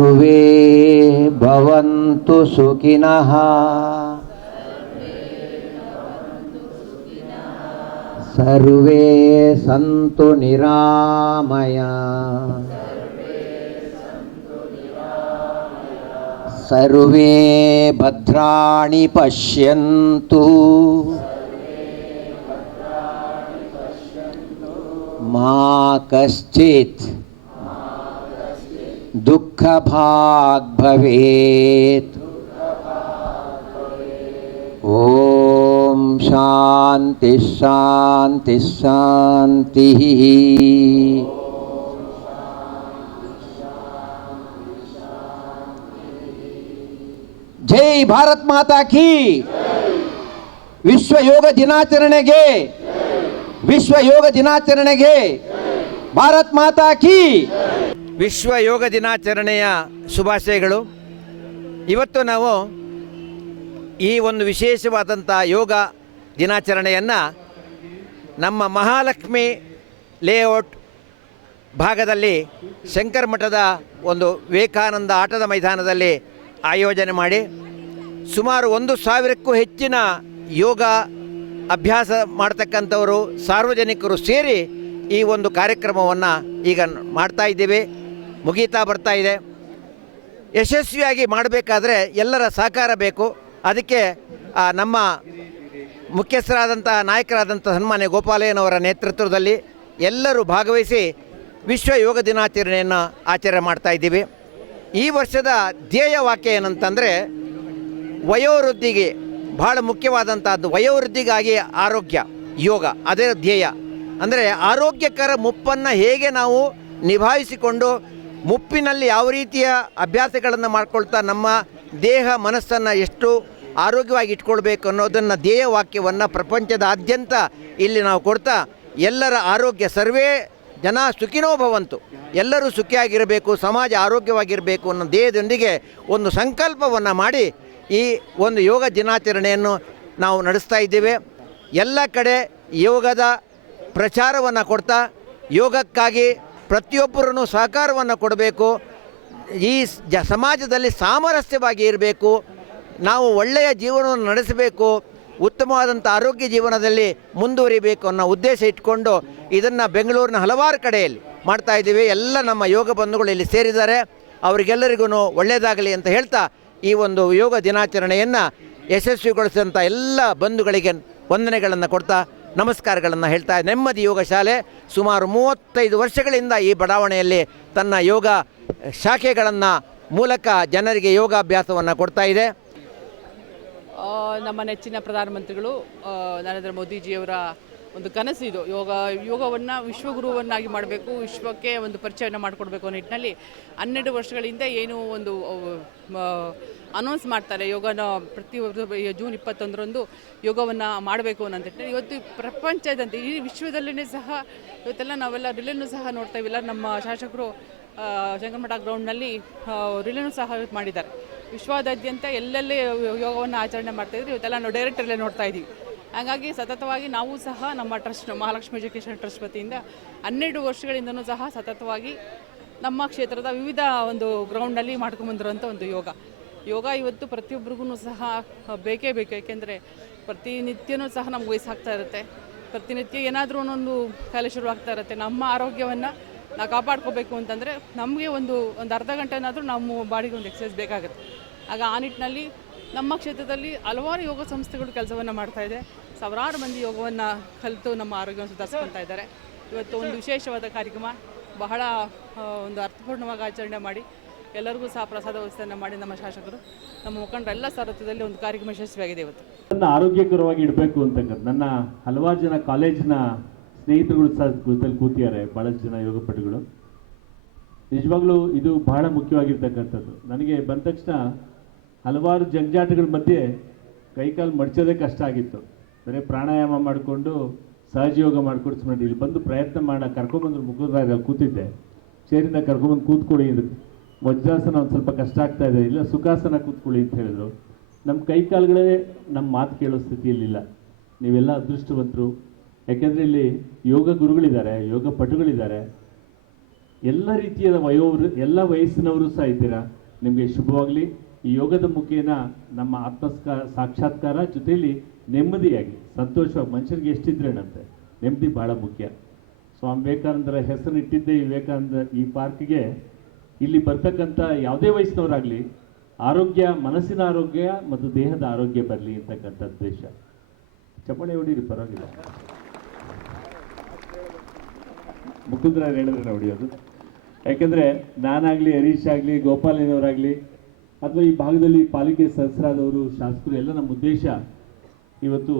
ಸರ್ವೇ ಭವಂತು ಸುಖಿನಃ ಸರ್ವೇ ಸಂತು ನಿರಾಮಯ ಸರ್ವೇ ಭದ್ರಾಣಿ ಪಶ್ಯಂತು ಮಾ ಕಶ್ಚಿತ್ ದುಃಖ ಭಾಗ್ ಭವೇತ್. ಓಂ ಶಾಂತಿ ಶಾಂತಿ ಶಾಂತಿ. ಜೈ ಭಾರತ್ ಮಾತಾ ಕಿ. ವಿಶ್ವ ಯೋಗ ದಿನಾಚರಣೆಗೆ ಭಾರತ್ ಮಾತಾ ಕಿ. ವಿಶ್ವ ಯೋಗ ದಿನಾಚರಣೆಯ ಶುಭಾಶಯಗಳು. ಇವತ್ತು ನಾವು ಈ ಒಂದು ವಿಶೇಷವಾದಂಥ ಯೋಗ ದಿನಾಚರಣೆಯನ್ನು ನಮ್ಮ ಮಹಾಲಕ್ಷ್ಮಿ ಲೇಔಟ್ ಭಾಗದಲ್ಲಿ ಶಂಕರ ಮಠದ ಒಂದು ವಿವೇಕಾನಂದ ಆಟದ ಮೈದಾನದಲ್ಲಿ ಆಯೋಜನೆ ಮಾಡಿ ಸುಮಾರು 1,000ಕ್ಕೂ ಹೆಚ್ಚಿನ ಯೋಗ ಅಭ್ಯಾಸ ಮಾಡ್ತಕ್ಕಂಥವರು ಸಾರ್ವಜನಿಕರು ಸೇರಿ ಈ ಒಂದು ಕಾರ್ಯಕ್ರಮವನ್ನು ಈಗ ಮಾಡ್ತಾ ಇದ್ದೇವೆ. ಮುಗೀತಾ ಬರ್ತಾ ಇದೆ. ಯಶಸ್ವಿಯಾಗಿ ಮಾಡಬೇಕಾದ್ರೆ ಎಲ್ಲರ ಸಹಕಾರ ಬೇಕು. ಅದಕ್ಕೆ ನಮ್ಮ ಮುಖ್ಯಸ್ಥರಾದಂಥ ನಾಯಕರಾದಂಥ ಸನ್ಮಾನ್ಯ ಗೋಪಾಲಯ್ಯನವರ ನೇತೃತ್ವದಲ್ಲಿ ಎಲ್ಲರೂ ಭಾಗವಹಿಸಿ ವಿಶ್ವ ಯೋಗ ದಿನಾಚರಣೆಯನ್ನು ಆಚರಣೆ ಮಾಡ್ತಾ ಇದ್ದೀವಿ. ಈ ವರ್ಷದ ಧ್ಯೇಯ ವಾಕ್ಯ ಏನಂತಂದರೆ ವಯೋವೃದ್ಧಿಗೆ ಭಾಳ ಮುಖ್ಯವಾದಂಥದ್ದು. ವಯೋವೃದ್ಧಿಗಾಗಿ ಆರೋಗ್ಯ ಯೋಗ, ಅದೇ ಧ್ಯೇಯ. ಅಂದರೆ ಆರೋಗ್ಯಕರ ಮುಪ್ಪನ್ನು ಹೇಗೆ ನಾವು ನಿಭಾಯಿಸಿಕೊಂಡು ಮುಪ್ಪಿನಲ್ಲಿ ಯಾವ ರೀತಿಯ ಅಭ್ಯಾಸಗಳನ್ನು ಮಾಡ್ಕೊಳ್ತಾ ನಮ್ಮ ದೇಹ ಮನಸ್ಸನ್ನು ಎಷ್ಟು ಆರೋಗ್ಯವಾಗಿ ಇಟ್ಕೊಳ್ಬೇಕು ಅನ್ನೋದನ್ನು ಧ್ಯೇಯ ವಾಕ್ಯವನ್ನು ಪ್ರಪಂಚದಾದ್ಯಂತ ಇಲ್ಲಿ ನಾವು ಕೊಡ್ತಾ ಎಲ್ಲರ ಆರೋಗ್ಯ ಸರ್ವೇ ಜನ ಸುಖಿನೋ ಭವಂತು, ಎಲ್ಲರೂ ಸುಖಿಯಾಗಿರಬೇಕು, ಸಮಾಜ ಆರೋಗ್ಯವಾಗಿರಬೇಕು ಅನ್ನೋ ಧ್ಯೇಯದೊಂದಿಗೆ ಒಂದು ಸಂಕಲ್ಪವನ್ನು ಮಾಡಿ ಈ ಒಂದು ಯೋಗ ದಿನಾಚರಣೆಯನ್ನು ನಾವು ನಡೆಸ್ತಾ ಇದ್ದೇವೆ. ಎಲ್ಲ ಕಡೆ ಯೋಗದ ಪ್ರಚಾರವನ್ನು ಕೊಡ್ತಾ ಯೋಗಕ್ಕಾಗಿ ಪ್ರತಿಯೊಬ್ಬರೂ ಸಹಕಾರವನ್ನು ಕೊಡಬೇಕು. ಈ ಸಮಾಜದಲ್ಲಿ ಸಾಮರಸ್ಯವಾಗಿ ಇರಬೇಕು. ನಾವು ಒಳ್ಳೆಯ ಜೀವನವನ್ನು ನಡೆಸಬೇಕು, ಉತ್ತಮವಾದಂಥ ಆರೋಗ್ಯ ಜೀವನದಲ್ಲಿ ಮುಂದುವರಿಬೇಕು ಅನ್ನೋ ಉದ್ದೇಶ ಇಟ್ಕೊಂಡು ಇದನ್ನು ಬೆಂಗಳೂರಿನ ಹಲವಾರು ಕಡೆಯಲ್ಲಿ ಮಾಡ್ತಾ ಇದ್ದೀವಿ. ಎಲ್ಲ ನಮ್ಮ ಯೋಗ ಬಂಧುಗಳು ಇಲ್ಲಿ ಸೇರಿದ್ದಾರೆ. ಅವರಿಗೆಲ್ಲರಿಗೂ ಒಳ್ಳೆಯದಾಗಲಿ ಅಂತ ಹೇಳ್ತಾ ಈ ಒಂದು ಯೋಗ ದಿನಾಚರಣೆಯನ್ನು ಯಶಸ್ವಿಗೊಳಿಸಿದಂಥ ಎಲ್ಲ ಬಂಧುಗಳಿಗೆ ವಂದನೆಗಳನ್ನು ಕೊಡ್ತಾ ನಮಸ್ಕಾರಗಳನ್ನು ಹೇಳ್ತಾ, ನೆಮ್ಮದಿ ಯೋಗ ಶಾಲೆ ಸುಮಾರು 35 ವರ್ಷಗಳಿಂದ ಈ ಬಡಾವಣೆಯಲ್ಲಿ ತನ್ನ ಯೋಗ ಶಾಖೆಗಳನ್ನು ಮೂಲಕ ಜನರಿಗೆ ಯೋಗಾಭ್ಯಾಸವನ್ನು ಕೊಡ್ತಾ ಇದೆ. ನಮ್ಮ ನೆಚ್ಚಿನ ಪ್ರಧಾನಮಂತ್ರಿಗಳು ನರೇಂದ್ರ ಮೋದಿಜಿಯವರ ಒಂದು ಕನಸು ಇದು. ಯೋಗವನ್ನು ವಿಶ್ವಗುರುವನ್ನಾಗಿ ಮಾಡಬೇಕು, ವಿಶ್ವಕ್ಕೆ ಒಂದು ಪರಿಚಯವನ್ನು ಮಾಡಿಕೊಡ್ಬೇಕು ಅನ್ನೋ ನಿಟ್ಟಿನಲ್ಲಿ 12 ವರ್ಷಗಳಿಂದ ಏನು ಒಂದು ಅನೌನ್ಸ್ ಮಾಡ್ತಾರೆ. ಯೋಗನ ಜೂನ್ 21ರಂದು ಯೋಗವನ್ನು ಮಾಡಬೇಕು ಅನ್ನೋ ನಿಟ್ಟಿನಲ್ಲಿ ಇವತ್ತು ಪ್ರಪಂಚದಂತೆ ಈ ವಿಶ್ವದಲ್ಲೇ ಸಹ ಇವತ್ತೆಲ್ಲ ನಾವೆಲ್ಲ ರಿಲೇನೂ ಸಹ ನೋಡ್ತಾ ಇವಿಲ್ಲ. ನಮ್ಮ ಶಾಸಕರು ಶಂಕರಮಠ ಗ್ರೌಂಡ್ನಲ್ಲಿ ರಿಲೇನೂ ಸಹ ಮಾಡಿದ್ದಾರೆ. ವಿಶ್ವದಾದ್ಯಂತ ಎಲ್ಲೆಲ್ಲಿ ಯೋಗವನ್ನು ಆಚರಣೆ ಮಾಡ್ತಾಯಿದ್ರು ಇವತ್ತೆಲ್ಲ ನಾವು ಡೈರೆಕ್ಟರಲ್ಲೇ ನೋಡ್ತಾ ಇದ್ದೀವಿ. ಹಾಗಾಗಿ ಸತತವಾಗಿ ನಾವು ಸಹ ನಮ್ಮ ಟ್ರಸ್ಟ್ ಮಹಾಲಕ್ಷ್ಮಿ ಎಜುಕೇಷನ್ ಟ್ರಸ್ಟ್ ವತಿಯಿಂದ 12 ವರ್ಷಗಳಿಂದನೂ ಸಹ ಸತತವಾಗಿ ನಮ್ಮ ಕ್ಷೇತ್ರದ ವಿವಿಧ ಒಂದು ಗ್ರೌಂಡಲ್ಲಿ ಮಾಡ್ಕೊಂಬಂದಿರೋಂಥ ಒಂದು ಯೋಗ ಇವತ್ತು ಪ್ರತಿಯೊಬ್ಬರಿಗೂ ಸಹ ಬೇಕೇ ಬೇಕು. ಏಕೆಂದರೆ ಪ್ರತಿನಿತ್ಯನೂ ಸಹ ನಮ್ಗೆ ವಯಸ್ಸಾಗ್ತಾ ಇರುತ್ತೆ, ಪ್ರತಿನಿತ್ಯ ಏನಾದರೂ ಒಂದೊಂದು ಕಾಯಿಲೆ ಶುರುವಾಗ್ತಾ ಇರುತ್ತೆ. ನಮ್ಮ ಆರೋಗ್ಯವನ್ನು ನಾವು ಕಾಪಾಡ್ಕೋಬೇಕು ಅಂತಂದರೆ ನಮಗೆ ಒಂದು ಅರ್ಧ ಗಂಟೆನಾದರೂ ನಮ್ಮ ಬಾಡಿಗೆ ಒಂದು ಎಕ್ಸಸೈಸ್ ಬೇಕಾಗುತ್ತೆ. ಆಗ ಆ ನಿಟ್ಟಿನಲ್ಲಿ ನಮ್ಮ ಕ್ಷೇತ್ರದಲ್ಲಿ ಹಲವಾರು ಯೋಗ ಸಂಸ್ಥೆಗಳು ಕೆಲಸವನ್ನು ಮಾಡ್ತಾಯಿದೆ. ಸಾವಿರಾರು ಮಂದಿ ಯೋಗವನ್ನು ಕಲಿತು ನಮ್ಮ ಆರೋಗ್ಯವನ್ನು ಸುಧಾರಿಸ್ಕೊಳ್ತಾ ಇದ್ದಾರೆ. ಇವತ್ತು ಒಂದು ವಿಶೇಷವಾದ ಕಾರ್ಯಕ್ರಮ, ಬಹಳ ಒಂದು ಅರ್ಥಪೂರ್ಣವಾಗಿ ಆಚರಣೆ ಮಾಡಿ ಎಲ್ಲರಿಗೂ ಸಹ ಪ್ರಸಾದ ವ್ಯವಸ್ಥೆಯನ್ನು ಮಾಡಿ ನಮ್ಮ ಶಾಸಕರು ನಮ್ಮ ಮುಖಂಡರೆಲ್ಲ ಸಾರಥ್ಯದಲ್ಲಿ ಒಂದು ಕಾರ್ಯಕ್ರಮ ಯಶಸ್ವಿಯಾಗಿದೆ. ಇವತ್ತು ನನ್ನ ಆರೋಗ್ಯಕರವಾಗಿ ಇಡಬೇಕು ಅಂತಕ್ಕಂಥ ನನ್ನ ಹಲವಾರು ಜನ ಕಾಲೇಜಿನ ಸ್ನೇಹಿತರುಗಳು ಸಹ ಗುರುತಲ್ಲಿ ಕೂತಿದ್ದಾರೆ. ಭಾಳಷ್ಟು ಜನ ಯೋಗಪಟುಗಳು. ನಿಜವಾಗ್ಲೂ ಇದು ಬಹಳ ಮುಖ್ಯವಾಗಿರ್ತಕ್ಕಂಥದ್ದು. ನನಗೆ ಬಂದ ತಕ್ಷಣ ಹಲವಾರು ಜಂಜಾಟಗಳ ಮಧ್ಯೆ ಕೈಕಾಲು ಮಡಚೋದೇ ಕಷ್ಟ ಆಗಿತ್ತು. ಬರೀ ಪ್ರಾಣಾಯಾಮ ಮಾಡಿಕೊಂಡು ಸಹಜ ಯೋಗ ಮಾಡಿಕೊಡ್ಸ್ಕೊಂಡು ಇಲ್ಲಿ ಬಂದು ಪ್ರಯತ್ನ ಕರ್ಕೊಂಬಂದ್ರು. ಮುಖದ ಕೂತಿದ್ದೆ, ಚೇರಿಂದ ಕರ್ಕೊಂಬಂದು ಕೂತ್ಕೊಳ್ಳಿ, ಇದಕ್ಕೆ ವಜ್ರಾಸನ ಒಂದು ಸ್ವಲ್ಪ ಕಷ್ಟ ಆಗ್ತಾ ಇದೆ, ಇಲ್ಲ ಸುಖಾಸನ ಕೂತ್ಕೊಳ್ಳಿ ಅಂತ ಹೇಳಿದ್ರು. ನಮ್ಮ ಕೈಕಾಲುಗಳೇ ನಮ್ಮ ಮಾತು ಕೇಳೋ ಸ್ಥಿತಿಯಲ್ಲಿಲ್ಲ. ನೀವೆಲ್ಲ ಅದೃಷ್ಟವಂತರು. ಯಾಕೆಂದರೆ ಇಲ್ಲಿ ಯೋಗ ಗುರುಗಳಿದ್ದಾರೆ, ಯೋಗ ಪಟುಗಳಿದ್ದಾರೆ. ಎಲ್ಲ ರೀತಿಯ ಎಲ್ಲ ವಯಸ್ಸಿನವರು ಸಹ ಇದ್ದೀರಾ. ನಿಮಗೆ ಶುಭವಾಗಲಿ. ಈ ಯೋಗದ ಮುಖೇನ ನಮ್ಮ ಸಾಕ್ಷಾತ್ಕಾರ ಜೊತೆಯಲ್ಲಿ ನೆಮ್ಮದಿಯಾಗಿ ಸಂತೋಷವಾಗಿ ಮನುಷ್ಯನಿಗೆ ಎಷ್ಟಿದ್ರೇನಂತೆ ನೆಮ್ಮದಿ ಭಾಳ ಮುಖ್ಯ. ಸ್ವಾಮಿ ವಿವೇಕಾನಂದರ ಹೆಸರು ಇಟ್ಟಿದ್ದೇ ಈ ವಿವೇಕಾನಂದ ಈ ಪಾರ್ಕ್ಗೆ ಇಲ್ಲಿ ಬರ್ತಕ್ಕಂಥ ಯಾವುದೇ ವಯಸ್ಸಿನವರಾಗಲಿ ಆರೋಗ್ಯ, ಮನಸ್ಸಿನ ಆರೋಗ್ಯ ಮತ್ತು ದೇಹದ ಆರೋಗ್ಯ ಬರಲಿ ಅಂತಕ್ಕಂಥ ಉದ್ದೇಶ. ಚಪ್ಪಣೆ ಹೊಡೀರಿ, ಪರವಾಗಿಲ್ಲ. ಮುಕುಂದ್ರ ಹೇಳಿದ್ರೆ ಹೊಡಿಯೋದು. ಯಾಕೆಂದರೆ ನಾನಾಗಲಿ, ಹರೀಶ್ ಆಗಲಿ, ಗೋಪಾಲನವರಾಗಲಿ ಅಥವಾ ಈ ಭಾಗದಲ್ಲಿ ಪಾಲಿಕೆ ಸದಸ್ಯರಾದವರು, ಶಾಸಕರು ಎಲ್ಲ ನಮ್ಮ ಉದ್ದೇಶ ಇವತ್ತು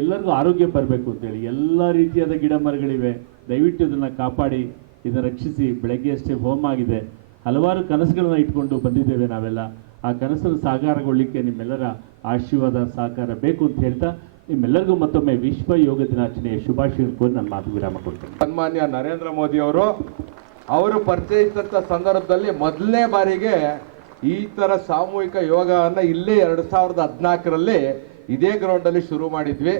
ಎಲ್ಲರಿಗೂ ಆರೋಗ್ಯ ಬರಬೇಕು ಅಂತೇಳಿ. ಎಲ್ಲ ರೀತಿಯಾದ ಗಿಡ ಮರಗಳಿವೆ, ದಯವಿಟ್ಟು ಇದನ್ನು ಕಾಪಾಡಿ, ಇದನ್ನು ರಕ್ಷಿಸಿ. ಬೆಳಗ್ಗೆ ಅಷ್ಟೇ ಹೋಮ ಆಗಿದೆ, ಹಲವಾರು ಕನಸುಗಳನ್ನ ಇಟ್ಕೊಂಡು ಬಂದಿದ್ದೇವೆ ನಾವೆಲ್ಲ. ಆ ಕನಸನ್ನು ಸಾಕಾರಗೊಳ್ಳಲಿಕ್ಕೆ ನಿಮ್ಮೆಲ್ಲರ ಆಶೀರ್ವಾದ ಸಹಕಾರ ಬೇಕು ಅಂತ ಹೇಳ್ತಾ ನಿಮ್ಮೆಲ್ಲರಿಗೂ ಮತ್ತೊಮ್ಮೆ ವಿಶ್ವ ಯೋಗ ದಿನಾಚರಣೆಯ ಶುಭಾಶಯಗಳು ನಾನು ಮಾತು ವಿರಾಮ ಕೊಡ್ತೇನೆ. ಸನ್ಮಾನ್ಯ ನರೇಂದ್ರ ಮೋದಿ ಅವರು ಪರಿಚಯಿಸಿದಂಥ ಸಂದರ್ಭದಲ್ಲಿ ಮೊದಲನೇ ಬಾರಿಗೆ ಈ ಥರ ಸಾಮೂಹಿಕ ಯೋಗವನ್ನು ಇಲ್ಲೇ 2014ರಲ್ಲಿ ಇದೇ ಗ್ರೌಂಡಲ್ಲಿ ಶುರು ಮಾಡಿದ್ವಿ.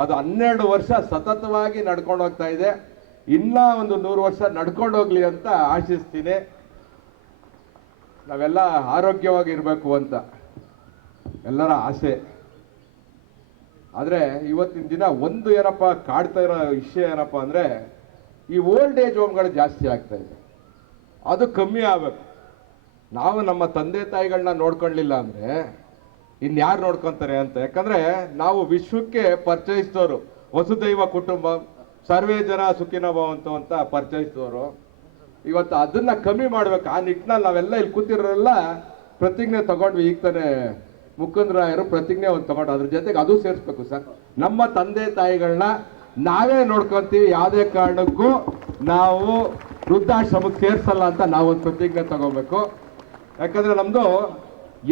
ಅದು 12 ವರ್ಷ ಸತತವಾಗಿ ನಡ್ಕೊಂಡು ಹೋಗ್ತಾ ಇದೆ. ಇನ್ನೂ ಒಂದು 100 ವರ್ಷ ನಡ್ಕೊಂಡು ಹೋಗ್ಲಿ ಅಂತ ಆಶಿಸ್ತೀನಿ. ನಾವೆಲ್ಲ ಆರೋಗ್ಯವಾಗಿರಬೇಕು ಅಂತ ಎಲ್ಲರ ಆಸೆ. ಆದರೆ ಇವತ್ತಿನ ದಿನ ಒಂದು ಏನಪ್ಪ ಕಾಡ್ತಾ ಇರೋ ವಿಷಯ ಏನಪ್ಪ ಅಂದರೆ ಈ ಓಲ್ಡ್ ಏಜ್ ಹೋಮ್ಗಳು ಜಾಸ್ತಿ ಆಗ್ತಾ ಇದೆ. ಅದು ಕಮ್ಮಿ ಆಗಬೇಕು. ನಾವು ನಮ್ಮ ತಂದೆ ತಾಯಿಗಳನ್ನ ನೋಡ್ಕೊಳ್ಳಿಲ್ಲ ಅಂದರೆ ಇನ್ಯಾರು ನೋಡ್ಕೊತಾರೆ ಅಂತ. ಯಾಕಂದರೆ ನಾವು ವಿಶ್ವಕ್ಕೆ ಪರಿಚಯಿಸಿದವರು ವಸುದೈವ ಕುಟುಂಬ, ಸರ್ವೇ ಜನ ಸುಖಿನೋ ಭವಂತು ಅಂತ ಪರಿಚಯಿಸಿದವರು. ಇವತ್ತು ಅದನ್ನು ಕಮ್ಮಿ ಮಾಡಬೇಕು. ಆ ನಿಟ್ಟಿನಲ್ಲಿ ನಾವೆಲ್ಲ ಇಲ್ಲಿ ಕೂತಿರೋರೆಲ್ಲ ಪ್ರತಿಜ್ಞೆ ತಗೊಂಡ್ವಿ. ಈಗ ತಾನೇ ಮುಕುಂದರಾಯರು ಪ್ರತಿಜ್ಞೆ ಒಂದು ತಗೊಂಡು ಅದ್ರ ಜೊತೆಗೆ ಅದು ಸೇರಿಸ್ಬೇಕು ಸರ್. ನಮ್ಮ ತಂದೆ ತಾಯಿಗಳನ್ನ ನಾವೇ ನೋಡ್ಕೊತೀವಿ, ಯಾವುದೇ ಕಾರಣಕ್ಕೂ ನಾವು ವೃದ್ಧಾಶ್ರಮಕ್ಕೆ ಸೇರಿಸಲ್ಲ ಅಂತ ನಾವೊಂದು ಪ್ರತಿಜ್ಞೆ ತಗೋಬೇಕು. ಯಾಕಂದರೆ ನಮ್ಮದು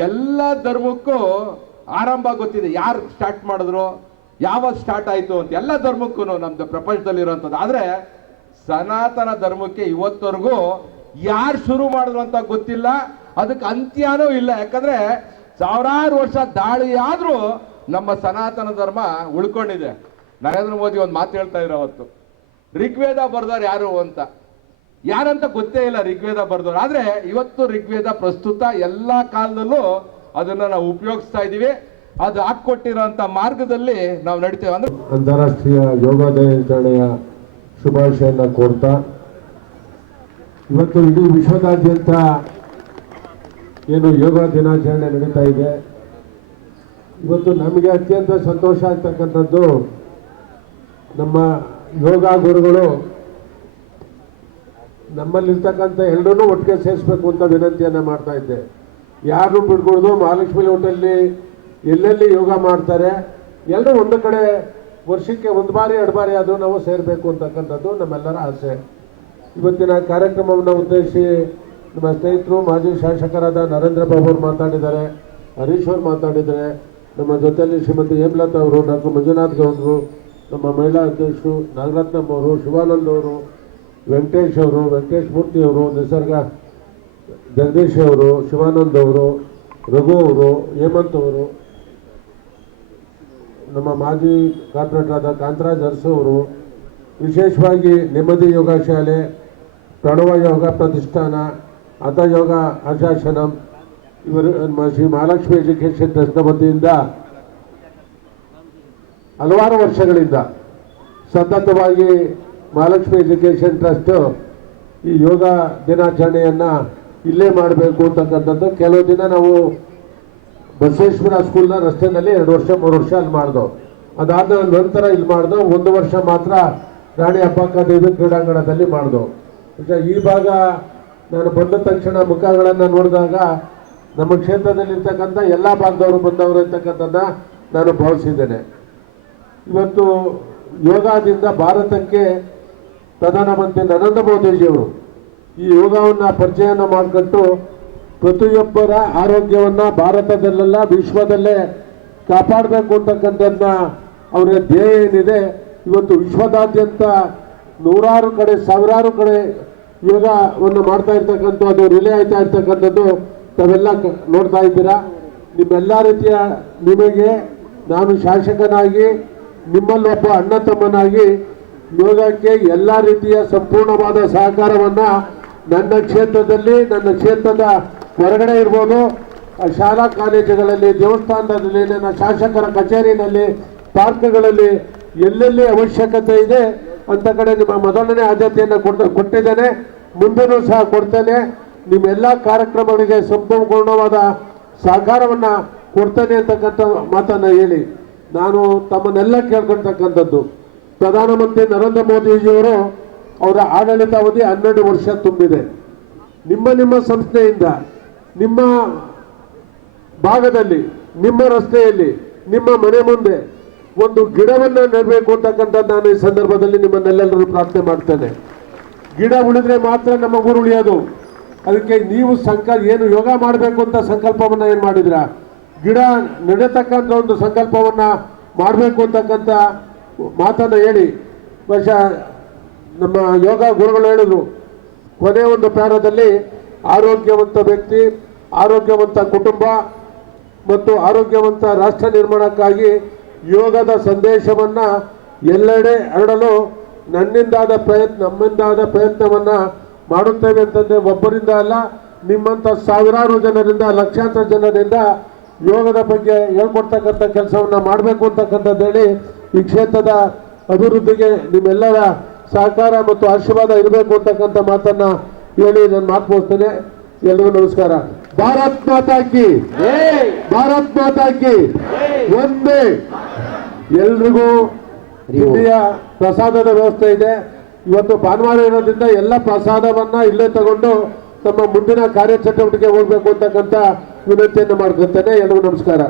ಎಲ್ಲ ಧರ್ಮಕ್ಕೂ ಆರಂಭ ಗೊತ್ತಿದೆ, ಯಾರು ಸ್ಟಾರ್ಟ್ ಮಾಡಿದ್ರು, ಯಾವಾಗ ಸ್ಟಾರ್ಟ್ ಆಯಿತು ಅಂತ. ಎಲ್ಲ ಧರ್ಮಕ್ಕೂ ನಮ್ಮದು ಪ್ರಪಂಚದಲ್ಲಿರೋಂಥದ್ದು. ಆದರೆ ಸನಾತನ ಧರ್ಮಕ್ಕೆ ಇವತ್ತವರೆಗೂ ಯಾರು ಶುರು ಮಾಡಿದ್ರು ಅಂತ ಗೊತ್ತಿಲ್ಲ, ಅದಕ್ಕೆ ಅಂತ್ಯನೂ ಇಲ್ಲ. ಯಾಕಂದರೆ ಸಾವಿರಾರು ವರ್ಷ ದಾಳಿ ಆದರೂ ನಮ್ಮ ಸನಾತನ ಧರ್ಮ ಉಳ್ಕೊಂಡಿದೆ. ನರೇಂದ್ರ ಮೋದಿ ಒಂದು ಮಾತು ಹೇಳ್ತಾ ಇದ್ರು ಅವತ್ತು, ಋಗ್ವೇದ ಬರ್ದವ್ರು ಯಾರು ಅಂತ. ಯಾರಂತ ಗೊತ್ತೇ ಇಲ್ಲ ಋಗ್ವೇದ ಬರ್ದವ್ರು. ಆದರೆ ಇವತ್ತು ಋಗ್ವೇದ ಪ್ರಸ್ತುತ ಎಲ್ಲ ಕಾಲದಲ್ಲೂ ಅದನ್ನು ನಾವು ಉಪಯೋಗಿಸ್ತಾ ಇದ್ದೀವಿ. ಅದು ಹಾಕ್ಕೊಟ್ಟಿರೋಂಥ ಮಾರ್ಗದಲ್ಲಿ ನಾವು ನಡಿತೇವೆ. ಅಂದ್ರೆ ಅಂತಾರಾಷ್ಟ್ರೀಯ ಯೋಗ ದಿನಾಚರಣೆಯ ಶುಭಾಶಯನ ಕೋರ್ತಾ, ಇವತ್ತು ಇಡೀ ವಿಶ್ವದಾದ್ಯಂತ ಏನು ಯೋಗ ದಿನಾಚರಣೆ ನಡೀತಾ ಇದೆ. ಇವತ್ತು ನಮಗೆ ಅತ್ಯಂತ ಸಂತೋಷ ಆಗ್ತಕ್ಕಂಥದ್ದು, ನಮ್ಮ ಯೋಗ ಗುರುಗಳು ನಮ್ಮಲ್ಲಿರ್ತಕ್ಕಂಥ ಎಲ್ಲರೂ ಒಟ್ಟಿಗೆ ಸೇರಿಸ್ಬೇಕು ಅಂತ ವಿನಂತಿಯನ್ನು ಮಾಡ್ತಾ ಇದ್ದೆ. ಯಾರನ್ನು ಬಿಡ್ಕೊಳ್ದು, ಮಹಾಲಕ್ಷ್ಮಿ ಹೋಟೆಲ್ಲಿ ಎಲ್ಲೆಲ್ಲಿ ಯೋಗ ಮಾಡ್ತಾರೆ ಎಲ್ಲರೂ ಒಂದು ಕಡೆ ವರ್ಷಕ್ಕೆ 1 ಬಾರಿ 2 ಬಾರಿ ಆದರೂ ನಾವು ಸೇರಬೇಕು ಅಂತಕ್ಕಂಥದ್ದು ನಮ್ಮೆಲ್ಲರ ಆಸೆ. ಇವತ್ತಿನ ಕಾರ್ಯಕ್ರಮವನ್ನು ಉದ್ದೇಶಿಸಿ ನಮ್ಮ ಸ್ನೇಹಿತರು ಮಾಜಿ ಶಾಸಕರಾದ ನರೇಂದ್ರ ಬಾಬು ಅವರು ಮಾತಾಡಿದ್ದಾರೆ, ಹರೀಶ್ ಅವರು ಮಾತಾಡಿದ್ದಾರೆ. ನಮ್ಮ ಜೊತೆಯಲ್ಲಿ ಶ್ರೀಮತಿ ಹೇಮಲತಾ ಅವರು, ಡಾಕ್ಟರ್ ಮಂಜುನಾಥ್ ಗೌಡರು, ನಮ್ಮ ಮಹಿಳಾ ಅಧ್ಯಕ್ಷರು ನಾಗರತ್ನಮ್ಮ ಅವರು, ಶಿವಾನಂದ್ ಅವರು, ವೆಂಕಟೇಶ್ ಅವರು, ವೆಂಕಟೇಶ್ ಮೂರ್ತಿ ಅವರು, ನಿಸರ್ಗ ಜಗದೀಶ್ ಅವರು, ಶಿವಾನಂದ್ ಅವರು, ರಘು ಅವರು, ಹೇಮಂತ್ ಅವರು, ನಮ್ಮ ಮಾಜಿ ಕಾರ್ಪೊರೇಟರಾದ ಕಾಂತರಾಜ್ ಅರಸು ಅವರು, ವಿಶೇಷವಾಗಿ ನೆಮ್ಮದಿ ಯೋಗ ಶಾಲೆ, ಪ್ರಣವ ಯೋಗ ಪ್ರತಿಷ್ಠಾನ, ಹಠ ಯೋಗ ಆಶಾಸನಂ, ಇವರು ಶ್ರೀ ಮಹಾಲಕ್ಷ್ಮಿ ಎಜುಕೇಷನ್ ಟ್ರಸ್ಟ್ನ ವತಿಯಿಂದ ಹಲವಾರು ವರ್ಷಗಳಿಂದ ಸತತವಾಗಿ ಮಹಾಲಕ್ಷ್ಮಿ ಎಜುಕೇಷನ್ ಟ್ರಸ್ಟ್ ಈ ಯೋಗ ದಿನಾಚರಣೆಯನ್ನು ಇಲ್ಲೇ ಮಾಡಬೇಕು ಅಂತಕ್ಕಂಥದ್ದು. ಕೆಲವು ದಿನ ನಾವು ಬಸವೇಶ್ವರ ಸ್ಕೂಲ್ನ ರಸ್ತೆಯಲ್ಲಿ 2 ವರ್ಷ 3 ವರ್ಷ ಅಲ್ಲಿ ಮಾಡಿದೋ. ಅದಾದ ನಂತರ ಇಲ್ಲಿ ಮಾಡಿದೋ. 1 ವರ್ಷ ಮಾತ್ರ ರಾಣಿ ಅಬ್ಬಕ್ಕದೇವಿ ಕ್ರೀಡಾಂಗಣದಲ್ಲಿ ಮಾಡಿದೋ. ಈ ಭಾಗ ನಾನು ಬಂದ ತಕ್ಷಣ ಮುಖಗಳನ್ನು ನೋಡಿದಾಗ ನಮ್ಮ ಕ್ಷೇತ್ರದಲ್ಲಿರ್ತಕ್ಕಂಥ ಎಲ್ಲ ಭಾಗದವರು ಬಂದವರು ಇರ್ತಕ್ಕಂಥದ್ದನ್ನ ನಾನು ಭಾವಿಸಿದ್ದೇನೆ. ಇವತ್ತು ಯೋಗದಿಂದ ಭಾರತಕ್ಕೆ ಪ್ರಧಾನಮಂತ್ರಿ ನರೇಂದ್ರ ಮೋದಿಜಿಯವರು ಈ ಯೋಗವನ್ನು ಪರಿಚಯನ ಮಾಡಿಕೊಟ್ಟು ಪ್ರತಿಯೊಬ್ಬರ ಆರೋಗ್ಯವನ್ನು ಭಾರತದಲ್ಲೆಲ್ಲ ವಿಶ್ವದಲ್ಲೇ ಕಾಪಾಡಬೇಕು ಅಂತಕ್ಕಂಥದ್ದನ್ನ ಅವರ ಧ್ಯೇಯ ಏನಿದೆ. ಇವತ್ತು ವಿಶ್ವದಾದ್ಯಂತ ನೂರಾರು ಕಡೆ, ಸಾವಿರಾರು ಕಡೆ ಯೋಗವನ್ನು ಮಾಡ್ತಾ ಇರ್ತಕ್ಕಂಥದ್ದು, ರಿಲೇ ಆಯ್ತಾ ಇರ್ತಕ್ಕಂಥದ್ದು ತಾವೆಲ್ಲ ನೋಡ್ತಾ ಇದ್ದೀರಾ. ನಿಮ್ಮೆಲ್ಲ ರೀತಿಯ ನಿಮಗೆ ನಾನು ಶಾಸಕನಾಗಿ, ನಿಮ್ಮಲ್ಲೊಬ್ಬ ಅಣ್ಣ ತಮ್ಮನಾಗಿ ಯೋಗಕ್ಕೆ ಎಲ್ಲ ರೀತಿಯ ಸಂಪೂರ್ಣವಾದ ಸಹಕಾರವನ್ನು ನನ್ನ ಕ್ಷೇತ್ರದಲ್ಲಿ, ನನ್ನ ಕ್ಷೇತ್ರದ ಹೊರಗಡೆ ಇರ್ಬೋದು, ಶಾಲಾ ಕಾಲೇಜುಗಳಲ್ಲಿ, ದೇವಸ್ಥಾನದಲ್ಲಿ, ನನ್ನ ಶಾಸಕರ ಕಚೇರಿನಲ್ಲಿ, ಪಾರ್ಕ್ಗಳಲ್ಲಿ ಎಲ್ಲೆಲ್ಲಿ ಅವಶ್ಯಕತೆ ಇದೆ ಅಂತ ಕಡೆ ನಿಮ್ಮ ಮೊದಲನೇ ಆದ್ಯತೆಯನ್ನು ಕೊಟ್ಟಿದ್ದೇನೆ. ಮುಂದೆನೂ ಸಹ ಕೊಡ್ತೇನೆ. ನಿಮ್ಮೆಲ್ಲ ಕಾರ್ಯಕ್ರಮಗಳಿಗೆ ಸಂಪೂರ್ಣವಾದ ಸಹಕಾರವನ್ನು ಕೊಡ್ತೇನೆ ಅಂತಕ್ಕಂಥ ಮಾತನ್ನು ಹೇಳಿ ನಾನು ತಮ್ಮನ್ನೆಲ್ಲ ಕೇಳ್ಕೊಳ್ತಕ್ಕಂಥದ್ದು, ಪ್ರಧಾನಮಂತ್ರಿ ನರೇಂದ್ರ ಮೋದಿಜಿಯವರು ಅವರ ಆಡಳಿತಾವಧಿ 12 ವರ್ಷ ತುಂಬಿದೆ. ನಿಮ್ಮ ಸಂಸ್ಥೆಯಿಂದ ನಿಮ್ಮ ಭಾಗದಲ್ಲಿ, ನಿಮ್ಮ ರಸ್ತೆಯಲ್ಲಿ, ನಿಮ್ಮ ಮನೆ ಮುಂದೆ ಒಂದು ಗಿಡವನ್ನು ನೆಡಬೇಕು ಅಂತಕ್ಕಂಥದ್ದು ನಾನು ಈ ಸಂದರ್ಭದಲ್ಲಿ ನಿಮ್ಮನ್ನೆಲ್ಲರೂ ಪ್ರಾರ್ಥನೆ ಮಾಡ್ತೇನೆ. ಗಿಡ ಉಳಿದ್ರೆ ಮಾತ್ರ ನಮ್ಮ ಊರು ಉಳಿಯೋದು. ಅದಕ್ಕೆ ನೀವು ಏನು ಯೋಗ ಮಾಡಬೇಕು ಅಂತ ಸಂಕಲ್ಪವನ್ನು ಏನು ಮಾಡಿದ್ರ, ಗಿಡ ನೆಡತಕ್ಕಂಥ ಒಂದು ಸಂಕಲ್ಪವನ್ನು ಮಾಡಬೇಕು ಅಂತಕ್ಕಂಥ ಮಾತನ್ನು ಹೇಳಿ ಬಹುಶಃ ನಮ್ಮ ಯೋಗ ಗುರುಗಳು ಹೇಳಿದ್ರು, ಕೊನೆ ಒಂದು ಪ್ಯಾರದಲ್ಲಿ ಆರೋಗ್ಯವಂತ ವ್ಯಕ್ತಿ, ಆರೋಗ್ಯವಂತ ಕುಟುಂಬ ಮತ್ತು ಆರೋಗ್ಯವಂತ ರಾಷ್ಟ್ರ ನಿರ್ಮಾಣಕ್ಕಾಗಿ ಯೋಗದ ಸಂದೇಶವನ್ನು ಎಲ್ಲೆಡೆ ಹರಡಲು ನಮ್ಮಿಂದಾದ ಪ್ರಯತ್ನವನ್ನು ಮಾಡುತ್ತೇವೆ ಅಂತಂದರೆ ಒಬ್ಬರಿಂದ ಅಲ್ಲ, ನಿಮ್ಮಂಥ ಸಾವಿರಾರು ಜನರಿಂದ, ಲಕ್ಷಾಂತರ ಜನರಿಂದ ಯೋಗದ ಬಗ್ಗೆ ಹೇಳ್ಕೊಡ್ತಕ್ಕಂಥ ಕೆಲಸವನ್ನು ಮಾಡಬೇಕು ಅಂತಕ್ಕಂಥದ್ದು ಹೇಳಿ ಈ ಕ್ಷೇತ್ರದ ಅಭಿವೃದ್ಧಿಗೆ ನಿಮ್ಮೆಲ್ಲರ ಸಹಕಾರ ಮತ್ತು ಆಶೀರ್ವಾದ ಇರಬೇಕು ಅಂತಕ್ಕಂಥ ಮಾತನ್ನು ಹೇಳಿ ನಾನು ಮಾತು ಮುಗಿಸ್ತೇನೆ. ಎಲ್ರಿಗೂ ನಮಸ್ಕಾರ. ಭಾರತ್ ಮಾತಾ ಕಿ, ಭಾರತ್ ಮಾತಾ ಕಿ ಒಂದೇ. ಎಲ್ರಿಗೂ ಇಲ್ಲಿಯ ಪ್ರಸಾದದ ವ್ಯವಸ್ಥೆ ಇದೆ. ಇವತ್ತು ಭಾನುವಾರ ಇರೋದ್ರಿಂದ ಎಲ್ಲ ಪ್ರಸಾದವನ್ನ ಇಲ್ಲೇ ತಗೊಂಡು ತಮ್ಮ ಮುಂದಿನ ಕಾರ್ಯಚಟುವಟಿಕೆ ಹೋಗ್ಬೇಕು ಅಂತಕ್ಕಂಥ ವಿನಂತಿಯನ್ನು ಮಾಡ್ಕೊತೇನೆ. ಎಲ್ರಿಗೂ ನಮಸ್ಕಾರ.